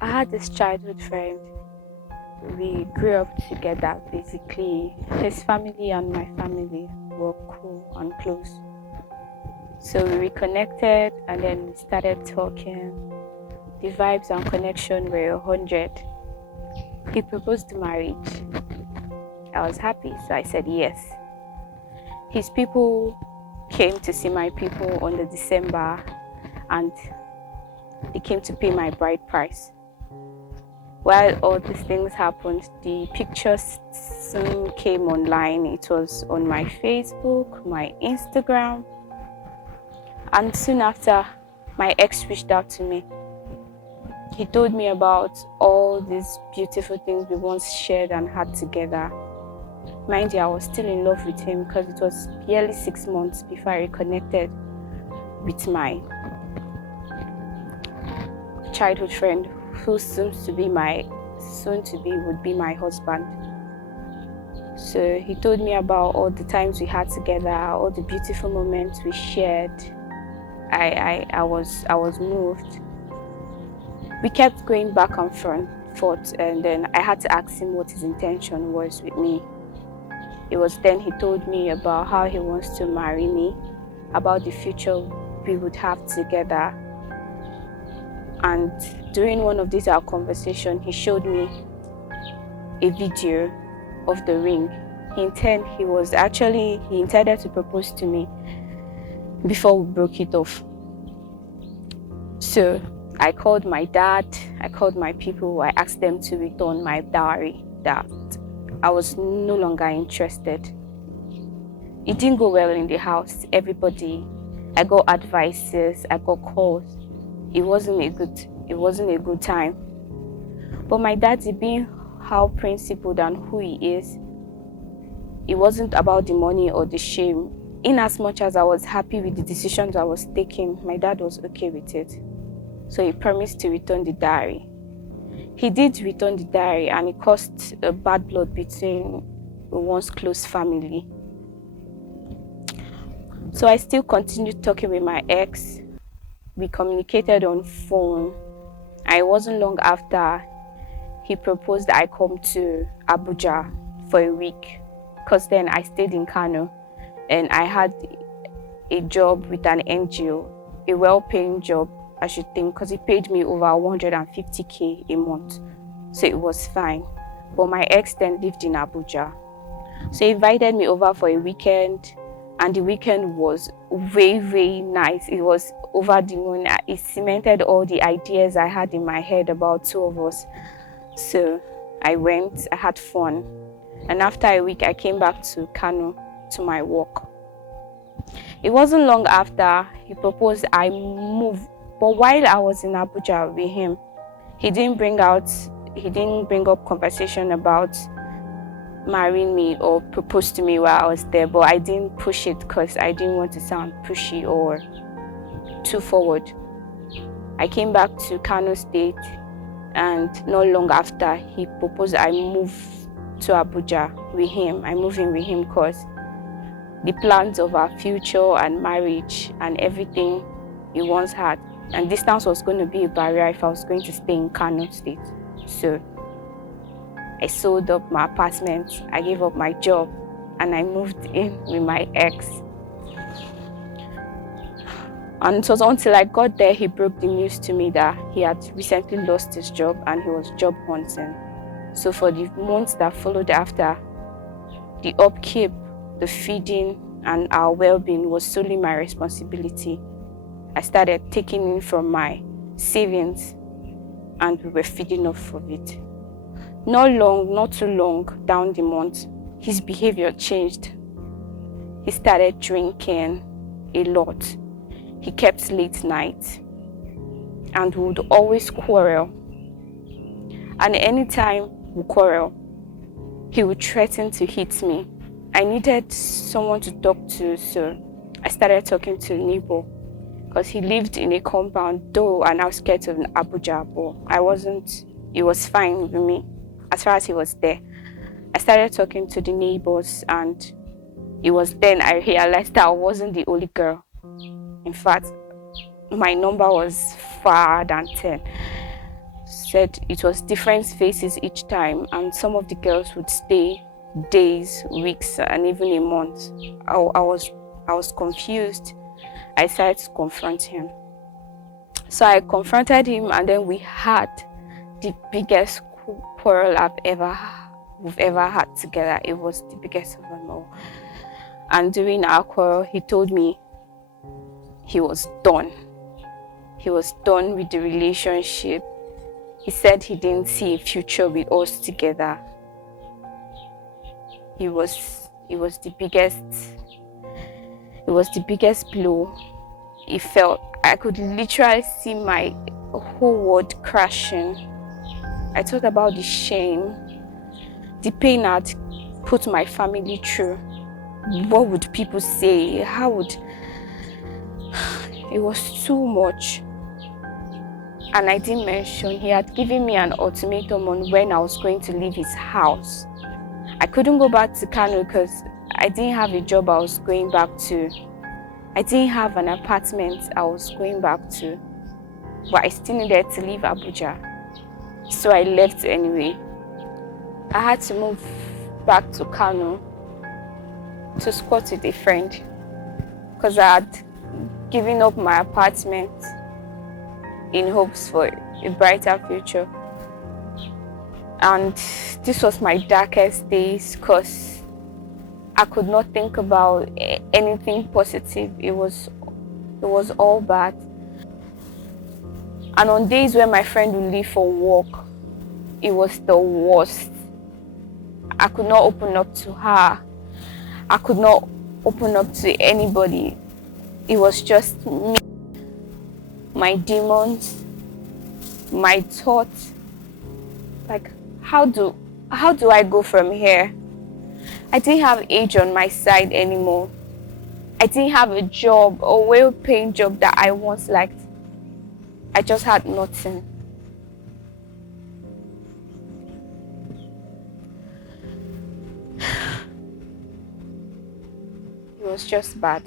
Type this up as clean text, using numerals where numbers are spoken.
I had this childhood friend. We grew up together basically. His family and my family were cool and close. So we reconnected and then we started talking. The vibes and connection were 100. He proposed marriage. I was happy, so I said yes. His people came to see my people on the December and they came to pay my bride price. While all these things happened, the pictures soon came online. It was on my Facebook, my Instagram, and soon after, my ex reached out to me. He told me about all these beautiful things we once shared and had together. Mind you, I was still in love with him because it was barely 6 months before I reconnected with my childhood friend who soon to be would be my husband. So he told me about all the times we had together, all the beautiful moments we shared. I was moved. We kept going back and forth, and then I had to ask him what his intention was with me. It was then he told me about how he wants to marry me, about the future we would have together. And during one of these our conversations, he showed me a video of the ring. He intended to propose to me before we broke it off. So I called my dad, I called my people, I asked them to return my dowry, that I was no longer interested. It didn't go well in the house. I got advices, I got calls. It wasn't a good time. But my daddy, being how principled and who he is, it wasn't about the money or the shame. In as much as I was happy with the decisions I was taking, my dad was okay with it. So he promised to return the diary. He did return the diary, and it caused a bad blood between once close family. So I still continued talking with my ex. We communicated on phone. And it wasn't long after he proposed that I come to Abuja for a week, because then I stayed in Kano and I had a job with an NGO, a well-paying job, I should think, because it paid me over 150k a month. So it was fine. But my ex then lived in Abuja. So he invited me over for a weekend, and the weekend was very, very nice. It was over the moon. It cemented all the ideas I had in my head about two of us. So I went, I had fun. And after a week, I came back to Kano to my work. It wasn't long after he proposed I moved. But while I was in Abuja with him, he didn't bring up conversation about marrying me or propose to me while I was there. But I didn't push it because I didn't want to sound pushy or too forward. I came back to Kano State, and not long after he proposed I move to Abuja with him. I moved in with him because the plans of our future and marriage and everything he once had, and distance was going to be a barrier if I was going to stay in Kano State. So I sold up my apartment, I gave up my job, and I moved in with my ex. And it was until I got there he broke the news to me that he had recently lost his job and he was job hunting. So for the months that followed after, the upkeep, the feeding, and our well-being was solely my responsibility. I started taking in from my savings, and we were feeding off of it. Not too long down the month, his behavior changed. He started drinking a lot. He kept late nights and would always quarrel. And anytime we quarrel, he would threaten to hit me. I needed someone to talk to, so I started talking to a neighbor, because he lived in a compound, though an outskirts of Abuja, but it was fine with me as far as he was there. I started talking to the neighbors, and it was then I realized that I wasn't the only girl. In fact, my number was far than 10. said it was different faces each time, and some of the girls would stay days, weeks, and even a month. I was confused. I decided to confront him. So I confronted him, and then we had the biggest quarrel we've ever had together. It was the biggest of them all. And during our quarrel, he told me he was done. He was done with the relationship. He said he didn't see a future with us together. It was the biggest blow. It felt, I could literally see my whole world crashing. I thought about the shame, the pain I'd put my family through. What would people say? It was too much. And I didn't mention, he had given me an ultimatum on when I was going to leave his house. I couldn't go back to Kano because I didn't have a job I was going back to. I didn't have an apartment I was going back to. But I still needed to leave Abuja. So I left anyway. I had to move back to Kano to squat with a friend because I had given up my apartment in hopes for a brighter future. And this was my darkest days because I could not think about anything positive. It was all bad. And on days when my friend would leave for work, it was the worst. I could not open up to her. I could not open up to anybody. It was just me, my demons, my thoughts. Like, how do I go from here? I didn't have age on my side anymore. I didn't have a job, a well-paying job that I once liked. I just had nothing. It was just bad.